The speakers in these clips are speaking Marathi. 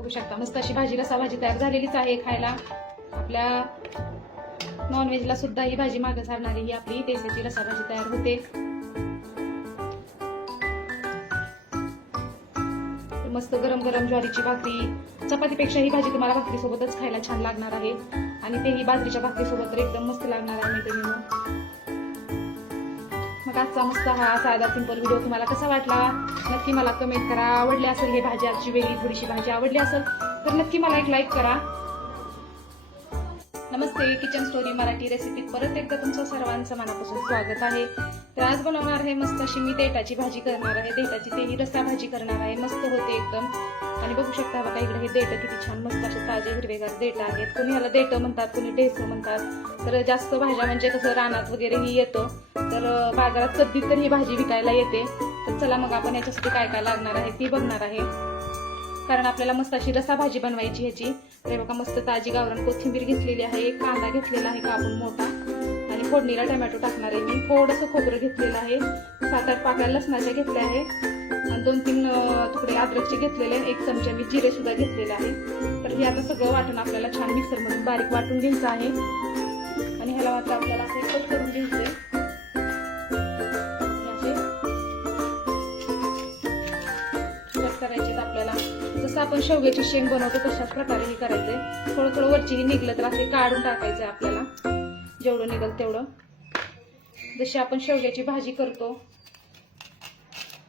बघू शकता मस्त अशी भाजी रसा भाजी तयार झालेलीच आहे खायला. आपल्या नॉनव्हेजला सुद्धा ही भाजी मागे सारणारी ही आपली देशाची रसा भाजी तयार होते. मस्त गरम गरम ज्वारीची भाकरी, चपातीपेक्षा ही भाजी तुम्हाला भाकरी सोबतच खायला छान लागणार आहे आणि तेही बाजरीच्या भाकरी सोबत तर एकदम मस्त लागणार आहे मैत्रिणींनो. मग आजचा मस्त हा साधा सिंपल व्हिडिओ तुम्हाला कसा वाटला नक्की मला कमेंट करा. आवडली असेल ही भाजी, आजची वेगळी थोडीशी भाजी आवडली असेल तर नक्की मला एक लाईक करा. नमस्ते, किचन स्टोरी मराठी रेसिपीत परत एकदा तुमचं सर्वांचं मनापासून स्वागत आहे. तर आज बनवणार आहे मस्त अशी मी देठाची भाजी करणार आहे. देठाची तेही रस्सा भाजी करणार आहे. मस्त होते एकदम. आणि बघू शकता बघा इकडे हे देठ किती छान मस्त असे ताजे हिरवेगार देठ आहेत. कोणी ह्याला देठ म्हणतात, कोणी ढेस म्हणतात. तर जास्त भाज्या म्हणजे कसं रानात वगैरेही येतं, तर बाजारात कधी तर ही भाजी विकायला येते. तर चला मग आपण याच्यासाठी काय काय लागणार आहे ती बघणार आहे. कारण आपल्याला मस्त अशी रसा भाजी बनवायची ह्याची. तर बघा मस्त ताजी गावरान कोथिंबीर घेतलेली आहे, एक कांदा घेतलेला आहे कापून मोठा आणि फोडणीला टोमॅटो टाकणार आहे मी. थोडंसं खोबरं घेतलेलं आहे, 7-8 पाकळ्या लसणाच्या घेतल्या आहे आणि 2-3 तुकडे अद्रकचे घेतलेले, 1 चमचा मी जिरे सुद्धा घेतलेले आहे. तर हे आता सगळं वाटून आपल्याला छान मिक्सर मधून बारीक वाटून घ्यायचं आहे आणि ह्याला मात्र आपल्याला असं कट करून घ्यायचंय. करायचे आपल्याला जसं आपण शेवग्याची शेंग बनवतो तशाच प्रकारे हे करायचंय. थोडं थोडं वरचीही निघलं तर असे काढून टाकायचंय आपल्याला, जेवढं निघल तेवढं. जशी आपण शेवग्याची भाजी करतो.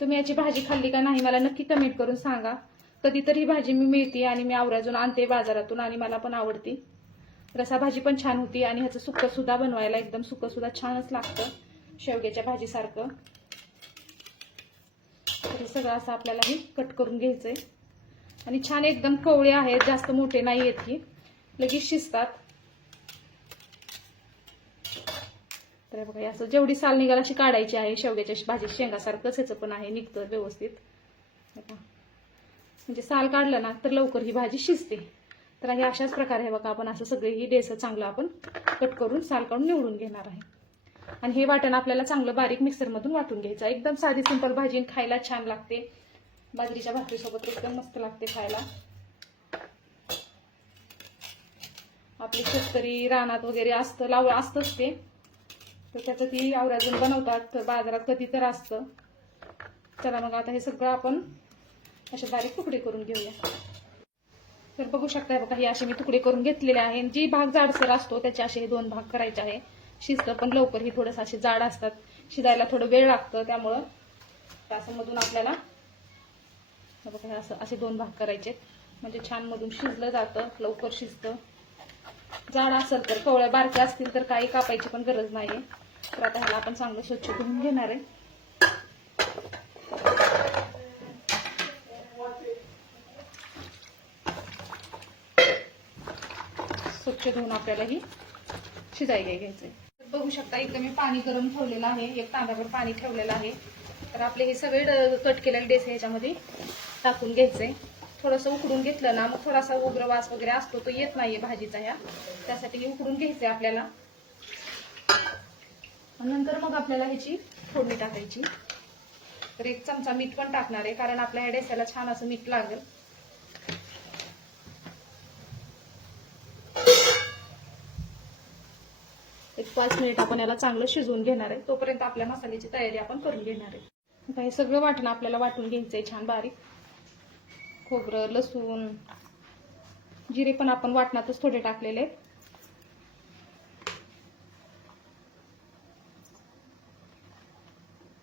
तुम्ही याची भाजी खाल्ली का नाही मला नक्की कमेंट करून सांगा. कधीतरी ही भाजी मी मिळते आणि मी आवर्जून आणते बाजारातून आणि मला पण आवडती. रसा भाजी पण छान होती आणि ह्याचं सुक्क सुद्धा बनवायला एकदम सुक्क सुद्धा छानच लागतं शेवग्याच्या भाजीसारखं. हे सगळं असं आपल्याला हे कट करून घ्यायचंय आणि छान एकदम कवळे आहेत, जास्त मोठे नाही आहेत, की लगेच शिजतात. तर बघा असं जेवढी साल निघाल अशी काढायची आहे. शेवग्याच्या भाजी शेंगासारखंच ह्याचं पण आहे, निघतं व्यवस्थित. म्हणजे साल काढलं ना तर लवकर ही भाजी शिजते. तर हे अशाच प्रकारे बघा आपण असं सगळे ही डेस चांगलं आपण कट करून साल काढून निवडून घेणार आहे. आणि हे वाटण आपल्याला चांगलं बारीक मिक्सर मधून वाटून घ्यायचं. एकदम साधी सिंपल भाजी खायला छान लागते. बाजरीच्या भाकरीसोबत एकदम मस्त लागते खायला. आपली शेतकरी रानात वगैरे असतंच ते, तर त्याचं ती आवर्जून बनवतात. बाजारात कधी तर असतं. चला मग आता हे सगळं आपण असे बारीक तुकडे करून घेऊया. तर बघू शकताय बघा हे असे मी तुकडे करून घेतलेले आहे. जी भाग जाडसर असतो त्याचे असे 2 भाग करायचे आहे. शिजतं पण लवकर, ही थोडंसं असे जाड असतात, शिजायला थोडं वेळ लागतं. त्यामुळं असं मधून आपल्याला बघा असे 2 भाग करायचे म्हणजे छान मधून शिजलं जातं, लवकर शिजतं. जाड असेल तर कवळ्या बारक्या असतील तर काही कापायची पण गरज नाहीये. तर आता ह्याला आपण चांगलं स्वच्छ धुवून घेणार आहे. स्वच्छ धुवून आपल्याला ही शिजायला घ्यायचंय. बघू शकता इथं मी पाणी गरम ठेवलेलं आहे, 1 तांब्याभर पाणी ठेवलेलं आहे. तर आपले हे सगळे कट केलेले डेस ह्याच्यामध्ये टाकून घ्यायचंय. थोडंसं उकडून घेतलं ना मग थोडासा उग्र वास वगैरे असतो तो येत नाहीये भाजीचा ह्या, त्यासाठी हे उकडून घ्यायचंय आपल्याला. नंतर मग आपल्याला ह्याची फोडणी टाकायची. तर 1 चमचा मीठ पण टाकणार आहे कारण आपल्या ह्या डेस्याला छान असं मीठ लागेल. एक 5 मिनिट आपण याला चांगलं शिजवून घेणार आहे. तोपर्यंत आपल्या मसाल्याची तयारी आपण करून घेणार आहे. आता हे सगळं वाटण आपल्याला वाटून घ्यायचंय छान बारीक. खोबरं, लसूण, जिरे पण आपण वाटणातच थोडे टाकलेले आहेत.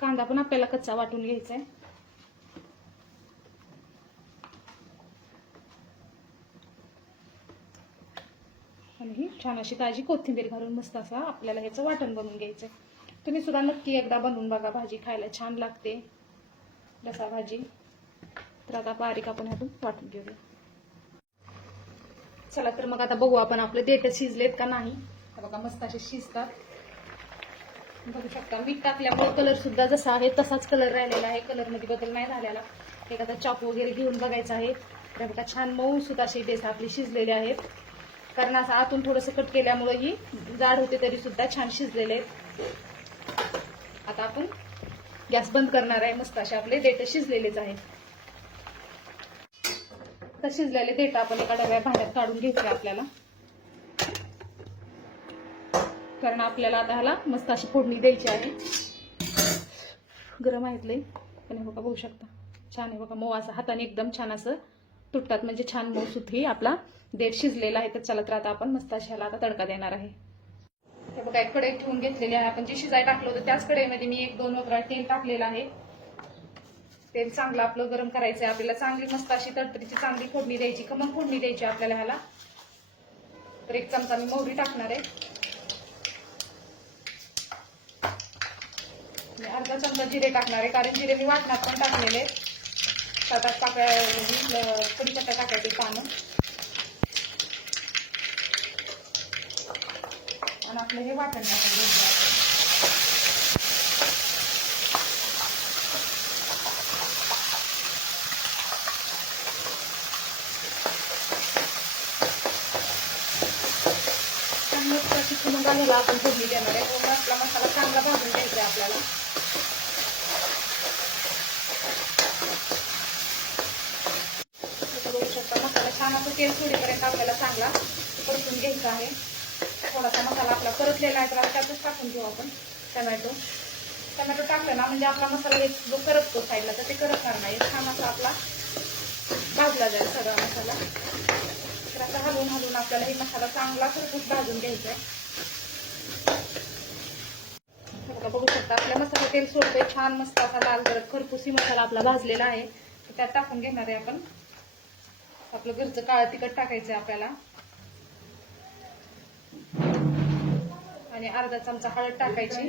कांदा पण आपल्याला कच्चा वाटून घ्यायचा आहे. आणि छान अशी ताजी कोथिंबीर घालून मस्त असा आपल्याला ह्याचं वाटण बनवून घ्यायचंय. तुम्ही सुद्धा नक्की एकदा बनवून बघा, भाजी खायला छान लागते रसा भाजी. तर आता बारीक आपण ह्यातून वाटून घेऊया. चला तर मग आता बघू आपण आपले देठ शिजलेत का नाही. बघा मस्त असे शिजतात. बघू शकता मीठ टाकल्यामुळे कलर सुद्धा जसा आहे तसाच कलर राहिलेला आहे, कलर मध्ये बदल नाही झालेला. एखादा चाकू वगैरे घेऊन बघायचा आहे. तर बघा छान मऊ सुद्धा असे डेस आपले शिजलेले आहेत. कारण असं आतून थोडंसं कट केल्यामुळे ही जाड होते तरी सुद्धा छान शिजलेले आहेत. आता आपण गॅस बंद करणार आहे. मस्त असे आपले देठ शिजलेलेच आहेत. आता शिजलेले देठ आपण एका डब्या भांड्यात काढून घ्यायचे आपल्याला, कारण आपल्याला आता ह्याला मस्त अशी फोडणी द्यायची आहे. गरम आहेत लई, पण हे बघा बघू शकता छान आहे बघा, मऊ असं हाताने एकदम छान असं तुटतात, म्हणजे छान मऊ सुथी आपला देठ शिजलेला आहे. तर चला तर आता आपण मस्त अशी ह्याला आता तडका देणार आहे. हे बघा एक कढई ठेवून घेतलेली आहे आपण, जी शिजाय टाकलं होतं त्याच कढईमध्ये मी 1-2 वगैरे तेल टाकलेलं आहे. तेल चांगलं आपलं गरम करायचं आहे आपल्याला, चांगली मस्त अशी तडतडीची चांगली फोडणी द्यायची, खमंग फोडणी द्यायची आपल्याला ह्याला. तर 1 चमचा मी मोहरी टाकणार आहे, अर्धा चमचा जिरे टाकणार आहे, कारण जिरे मी वाटणात पण टाकलेले, 7-8 पाकळ्या कढीपत्ता टाकायचे पानं, आणि आपलं हे वाटण टाकायचं. खमंग आलेला आपण फोडणी देणार आहे, पूर्ण आपला मसाला चांगला भाजून घ्यायचा आहे आपल्याला. बघू शकता मसाला छान असं तेल सोडीपर्यंत आपल्याला चांगला परतून घ्यायचा आहे. थोडासा मसाला आपला परतलेला आहे तर त्यातच टाकून घेऊ आपण टमॅटो टाकलं ना, म्हणजे आपला मसाला हे जो करपतो साईडला तर ते करपणार नाही, छान असा आपला भाजला जाईल सगळा मसाला. तर आता हलवून आपल्याला हे मसाला चांगला खरपूस भाजून घ्यायचा आहे. बघू शकता आपल्या मसाला तेल सोडतोय छान मस्त असा लाल करत खरपूसी मसाला आपला भाजलेला आहे. तर त्यात टाकून घेणार आहे आपण आपलं घरचं काळं तिखट टाकायचं आहे आपल्याला, आणि अर्धा चमचा हळद टाकायची.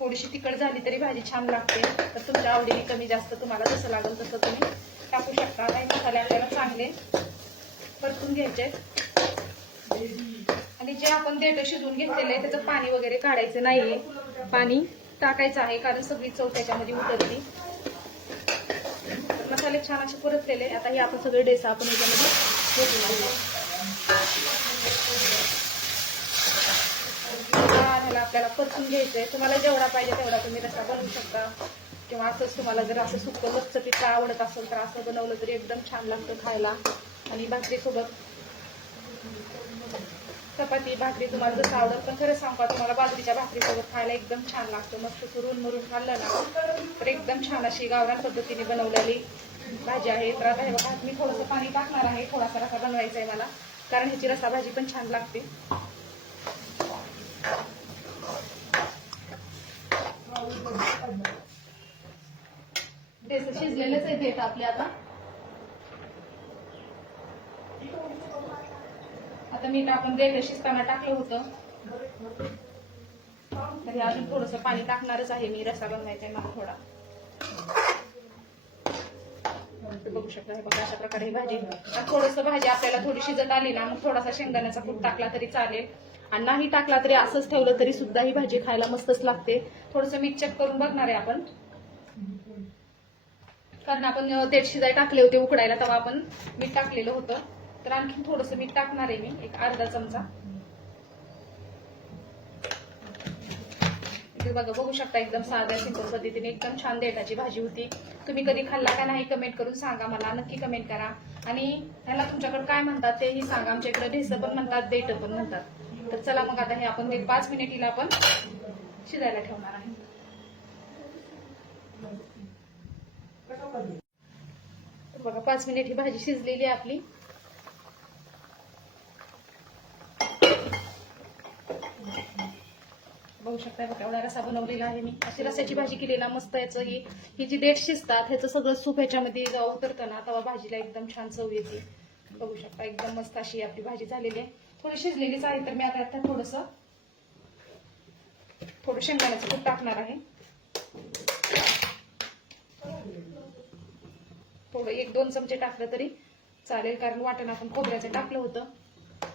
थोडीशी तिखट झाली तरी भाजी छान लागते, तर तुमच्या आवडीने कमी जास्त तुम्हाला जसं लागेल तसं तुम्ही टाकू शकता. काही मसाले आपल्याला चांगले परतून घ्यायचे, आणि जे आपण देठ शिजवून घेतलेले आहे त्याचं पाणी वगैरे काढायचं नाहीये, पाणी टाकायचं आहे कारण सगळी चव त्याच्यामध्ये उतरली. मसाले छान असे परतलेले, आता हे आपण सगळे डेसा आपण याच्यामध्ये ह्याला आपल्याला परतून घ्यायचंय. तुम्हाला जेवढा पाहिजे तेवढा तुम्ही रस्सा बनवू शकता, किंवा असंच तुम्हाला जर असं सुकं लचपीत आवडत असेल तर असं बनवलं तरी एकदम छान लागतं खायला. आणि भाकरीसोबत, चपाती भाकरी तुम्हाला जसं आवडत, पण खरं सांगू तुम्हाला बाजरीच्या भाकरीसोबत खायला एकदम छान लागतं. मस्त चुरून मरून खाल्लं ना तर एकदम छान अशी गावरान पद्धतीने बनवलेली भाजी आहे. तर आता हे बघा मी थोडंसं पाणी टाकणार आहे, थोडासा रसा बनवायचा आहे मला, कारण ह्याची रसा भाजी पण छान लागते. देठ शिजलेलेच आहे देठ आपले. आता मीठ आपण देठ शिजताना टाकलं होतं, तर अजून थोडंसं पाणी टाकणारच आहे मी, रस्सा बनवायचा आहे मला थोडा. बघू शकता हे बघा अशा प्रकारे ही भाजी, थोडंसं भाजी आपल्याला थोडी शिजत आली ना मग थोडासा शेंगदाण्याचा कूट टाकला तरी चालेल, आणि नाही टाकला तरी असंच ठेवलं तरी सुद्धा ही भाजी खायला मस्तच लागते. थोडंसं मीठ चेक करून बघणार आहे आपण, कारण आपण देठ शिजाय टाकले होते उकडायला तेव्हा आपण मीठ टाकलेलं होतं. तर आणखी थोडंसं मीठ टाकणार आहे मी, एक अर्धा चमचा. बघा बघू शकता एकदम साध्या सिंपल पद्धतीने एकदम छान देठाची भाजी होती. तुम्ही कधी खाल्ला का नाही कमेंट करून सांगा मला, नक्की कमेंट करा. आणि ह्याला तुमच्याकडे काय म्हणतात तेही सांगा. आमच्या इकडे ढेसं पण म्हणतात, देठ पण म्हणतात. तर चला मग आता हे आपण 5 मिनिट हिला आपण शिजायला ठेवणार आहे. बघा 5 मिनिट ही भाजी शिजलेली आहे आपली. बघू शकता बघा एवढा रसा बनवलेला आहे मी. अशी रस्याची भाजी केली ना मस्त, याचं ही जी देठ शिजतात ह्याचं सगळं सूप ह्याच्यामध्ये उतरतं ना तेव्हा भाजीला एकदम छान चव येते. बघू शकता एकदम मस्त अशी आपली भाजी झालेली आहे. थोडी शिजलेलीच आहे, तर मी आता थोडं शेंगदाण्याचं कूट टाकणार आहे. थोडं 1-2 चमचे टाकलं तरी चालेल, कारण वाटण आपण खोबऱ्याचं टाकलं होतं,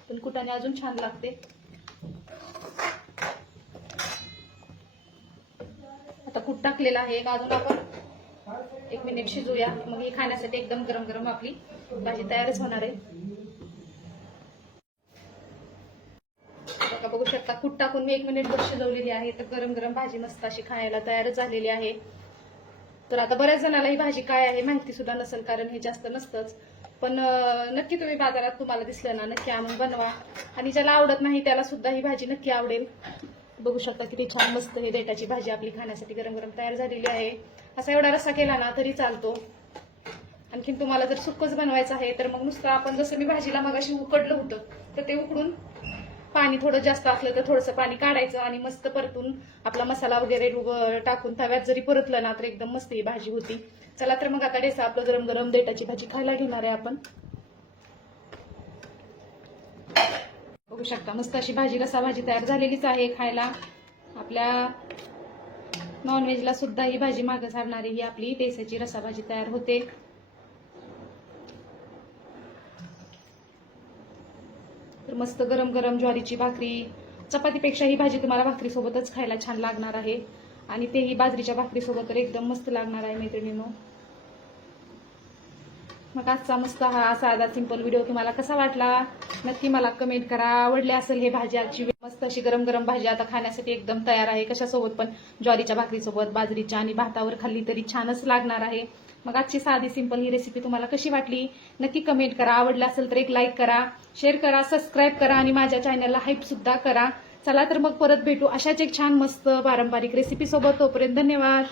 पण कुटाने अजून छान लागते. आता कूट टाकलेला आहे, अजून आपण 1 मिनिट शिजूया, मग हे खाण्यासाठी एकदम गरम गरम आपली भाजी तयारच होणार आहे. बघा बघू शकता कूट टाकून मी 1 मिनिट शिजवलेली आहे, तर गरम गरम भाजी मस्त अशी खायला तयारच झालेली आहे. तर आता बऱ्याच जणाला ही भाजी काय आहे माहिती सुद्धा नसेल, कारण हे जास्त नसतंच. पण नक्की तुम्ही बाजारात तुम्हाला दिसलं ना नक्की आणून बनवा, आणि ज्याला आवडत नाही त्याला सुद्धा ही भाजी नक्की आवडेल. बघू शकता किती छान मस्त हे देठाची भाजी आपली खाण्यासाठी गरम गरम तयार झालेली आहे. असा एवढा रस्सा केला ना तरी चालतो. आणखीन तुम्हाला जर सुक्कच बनवायचं आहे तर मग नुसतं आपण जसं मी भाजीला मगाशी उकडलं होतं तर ते उकडून पाणी थोडं जास्त असलं तर थोडंसं पाणी काढायचं आणि मस्त परतून आपला मसाला वगैरे टाकून तव्यात जरी परतलं ना तर एकदम मस्त ही भाजी होती. चला तर मग आता डेसा आपलं गरम गरम देठाची भाजी खायला घेणार आहे आपण. बघू शकता मस्त अशी भाजी रसा भाजी तयार झालेलीच आहे खायला. आपल्या नॉनव्हेजला सुद्धा ही भाजी मागं सारणारी ही आपली देसाची रसा भाजी तयार होते. तर मस्त गरम गरम ज्वारीची भाकरी, चपातीपेक्षा ही भाजी तुम्हाला भाकरी सोबतच खायला छान लागणार आहे, आणि तेही बाजरीच्या भाकरी सोबत तर एकदम मस्त लागणार आहे मैत्रिणींनो. मग आजचा मस्त हा साधा सिंपल व्हिडिओ तुम्हाला कसा वाटला नक्की मला कमेंट करा. आवडले असेल हे भाजी आजची मस्त अशी गरम गरम भाजी आता खाण्यासाठी एकदम तयार आहे. कशासोबत पण ज्वारीच्या भाकरीसोबत, बाजरीच्या आणि भातावर खाल्ली तरी छानच लागणार आहे. मग आजची साधी सिंपल ही रेसिपी तुम्हाला कशी वाटली नक्की कमेंट करा. आवडलं असेल तर एक लाईक करा, शेअर करा, सबस्क्राईब करा आणि माझ्या चॅनलला हाईप सुद्धा करा. चला तर मग परत भेटू अशाच एक छान मस्त पारंपरिक रेसिपी सोबत. तोपर्यंत धन्यवाद.